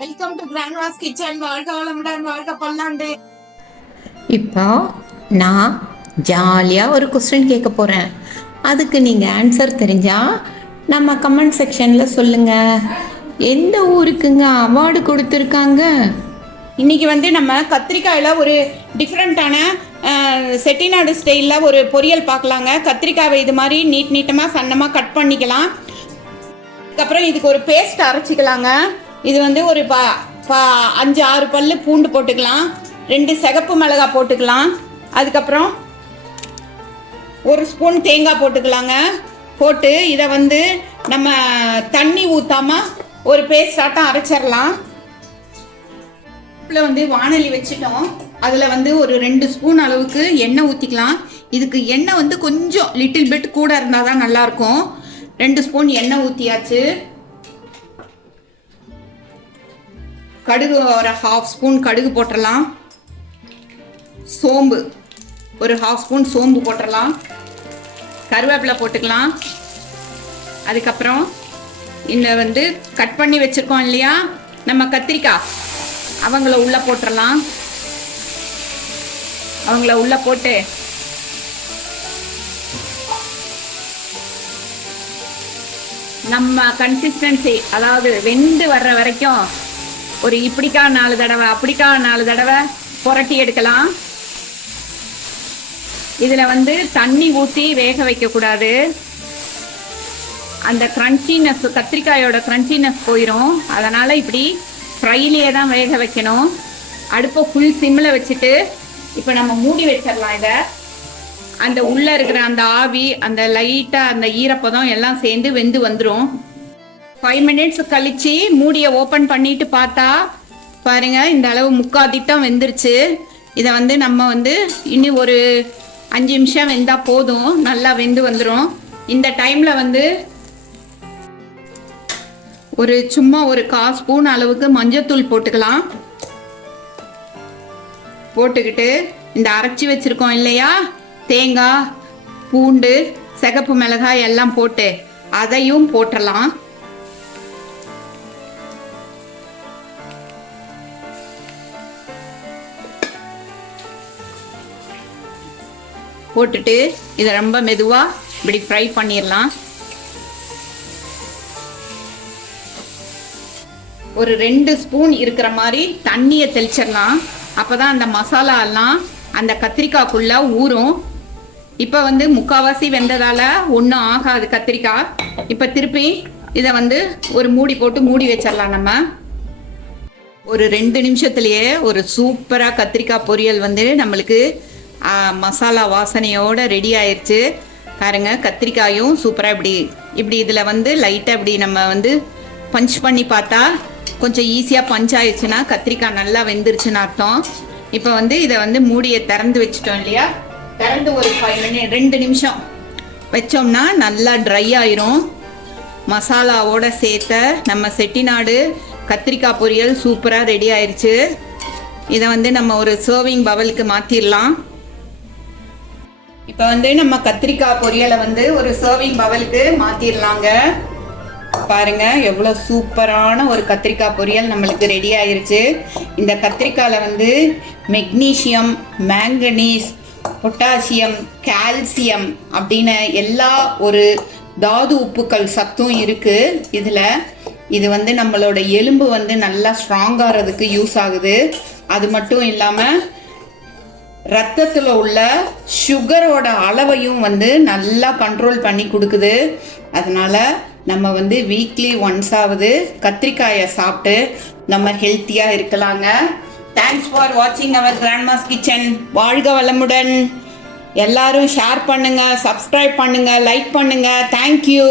Welcome to Grandma's kitchen. வாழ்க வளமுடன், வாழ்க பல்லாண்டு. இப்போ நான் ஜாலியாக ஒரு கொஸ்டின் கேட்க போகிறேன். அதுக்கு நீங்கள் ஆன்சர் தெரிஞ்சால் நம்ம கமெண்ட் செக்ஷனில் சொல்லுங்கள். எந்த ஊருக்குங்க அவார்டு கொடுத்துருக்காங்க? இன்னைக்கு வந்து நம்ம கத்திரிக்காயில் ஒரு டிஃப்ரெண்ட்டான செட்டிநாடு ஸ்டைலில் ஒரு பொரியல் பார்க்கலாங்க. கத்திரிக்காயை இது மாதிரி நீட்டமாக சன்னமாக கட் பண்ணிக்கலாம். அதுக்கப்புறம் இதுக்கு ஒரு பேஸ்ட் அரைச்சிக்கலாங்க. இது வந்து ஒரு 5-6 பல்லு பூண்டு போட்டுக்கலாம், 2 சிகப்பு மிளகாய் போட்டுக்கலாம், அதுக்கப்புறம் 1 ஸ்பூன் தேங்காய் போட்டுக்கலாங்க. போட்டு இதை வந்து நம்ம தண்ணி ஊற்றாமல் ஒரு பேஸ்ட் ஆட்டம் அரைச்சிடலாம். இதில் வந்து வானொலி வச்சுட்டோம். அதில் வந்து ஒரு 2 ஸ்பூன் அளவுக்கு எண்ணெய் ஊற்றிக்கலாம். இதுக்கு எண்ணெய் வந்து கொஞ்சம் லிட்டில் பிட் கூட இருந்தால் தான் நல்லாயிருக்கும். 2 ஸ்பூன் எண்ணெய் ஊற்றியாச்சு. கடுகு ஒரு 1/2 ஸ்பூன் கடுகு போட்டுடலாம். சோம்பு ஒரு 1/2 ஸ்பூன் சோம்பு போட்டுடலாம். கருவேப்பிலை போட்டுக்கலாம். அதுக்கப்புறம் இந்த வந்து கட் பண்ணி வச்சுருக்கோம் இல்லையா நம்ம கத்திரிக்காய், அவங்கள உள்ளே போட்டுடலாம். அவங்கள உள்ளே போட்டு நம்ம கன்சிஸ்டன்சி, அதாவது வெந்து வர்ற வரைக்கும் ஒரு இப்படிக்கா 4 தடவை அப்படிக்கா 4 தடவை புரட்டி எடுக்கலாம். இதில் வந்து தண்ணி ஊற்றி வேக வைக்கக்கூடாது. அந்த க்ரன்ச்சினஸ், கத்திரிக்காயோட க்ரன்ச்சினஸ் போயிடும். அதனால் இப்படி ஃப்ரைலேயே தான் வேக வைக்கணும். அடுப்பை ஃபுல் சிம்மில் வச்சுட்டு இப்போ நம்ம மூடி வச்சிடலாம். இதை அந்த உள்ளே இருக்கிற அந்த ஆவி, அந்த லைட்டாக அந்த ஈரப்பதம் எல்லாம் சேர்ந்து வெந்து வந்துடும். 5 மினிட்ஸ் கழிச்சு மூடியை ஓப்பன் பண்ணிட்டு பார்த்தா பாருங்க, இந்த அளவு 3/4 திட்டம் வெந்துருச்சு. இதை வந்து நம்ம வந்து இன்னும் ஒரு 5 நிமிஷம் வெந்தால் போதும், நல்லா வெந்து வந்துடும். இந்த டைமில் வந்து சும்மா ஒரு 1/4 ஸ்பூன் அளவுக்கு மஞ்சத்தூள் போட்டுக்கலாம். போட்டுக்கிட்டு இந்த அரைச்சி வச்சுருக்கோம் இல்லையா தேங்காய், பூண்டு, சிகப்பு மிளகாய் எல்லாம் போட்டு அதையும் போட்டுடலாம். போட்டுட்டு இதை ரொம்ப மெதுவாக இப்படி ஃப்ரை பண்ணிடலாம். ஒரு 2 ஸ்பூன் இருக்கிற மாதிரி தண்ணியை தெளிச்சிடலாம். அப்போ தான் அந்த மசாலா எல்லாம் அந்த கத்திரிக்காய்க்குள்ளே ஊறும். இப்போ வந்து 3/4 வெந்ததால் ஒன்றும் ஆகாது கத்திரிக்காய். இப்போ திருப்பி இதை வந்து ஒரு மூடி போட்டு மூடி வச்சிடலாம். நம்ம ஒரு 2 நிமிஷத்துலேயே ஒரு சூப்பராக கத்திரிக்காய் பொரியல் வந்து நம்மளுக்கு மசாலா வாசனையோடு ரெடி ஆயிடுச்சு. பாருங்க, கத்திரிக்காயும் சூப்பராக இப்படி இதில் வந்து லைட்டாக இப்படி நம்ம வந்து பஞ்ச் பண்ணி பார்த்தா கொஞ்சம் ஈஸியாக பஞ்ச் ஆயிடுச்சுன்னா கத்திரிக்காய் நல்லா வெந்துருச்சுன்னு அர்த்தம். இப்போ வந்து இதை வந்து மூடியை திறந்து வச்சுட்டோம் இல்லையா, திறந்து ஒரு 2 நிமிஷம் வச்சோம்னா நல்லா ட்ரை ஆயிரும். மசாலாவோட சேர்த்த நம்ம செட்டிநாடு கத்திரிக்காய் பொரியல் சூப்பராக ரெடி ஆயிடுச்சு. இதை வந்து நம்ம ஒரு சர்விங் பவுலுக்கு மாற்றிடலாம். இப்போ வந்து நம்ம கத்திரிக்காய் பொரியலை வந்து ஒரு சர்விங் பவுலுக்கு மாற்றிடலாங்க. பாருங்க, எவ்வளோ சூப்பரான ஒரு கத்திரிக்காய் பொரியல் நம்மளுக்கு ரெடி ஆயிருச்சு. இந்த கத்திரிக்காயில் வந்து மெக்னீஷியம், மேங்கனீஸ், பொட்டாசியம், கால்சியம் அப்படின்னு எல்லா ஒரு தாது உப்புக்கள் சத்தும் இருக்குது இதில். இது வந்து நம்மளோட எலும்பு வந்து நல்லா ஸ்ட்ராங்காகிறதுக்கு யூஸ் ஆகுது. அது மட்டும் இல்லாமல் ரத்தத்தில் உள்ள சுகரோட அளவையும் வந்து நல்லா கண்ட்ரோல் பண்ணி கொடுக்குது. அதனால் நம்ம வந்து வீக்லி ஒன்ஸாவது கத்திரிக்காயை சாப்பிட்டு நம்ம ஹெல்த்தியாக இருக்கலாங்க. தேங்க்ஸ் ஃபார் வாட்சிங் அவர் கிராண்ட்மாஸ் கிச்சன். வாழ்க வளமுடன். எல்லாரும் ஷேர் பண்ணுங்கள், சப்ஸ்கிரைப் பண்ணுங்கள், லைக் பண்ணுங்கள். தேங்க்யூ.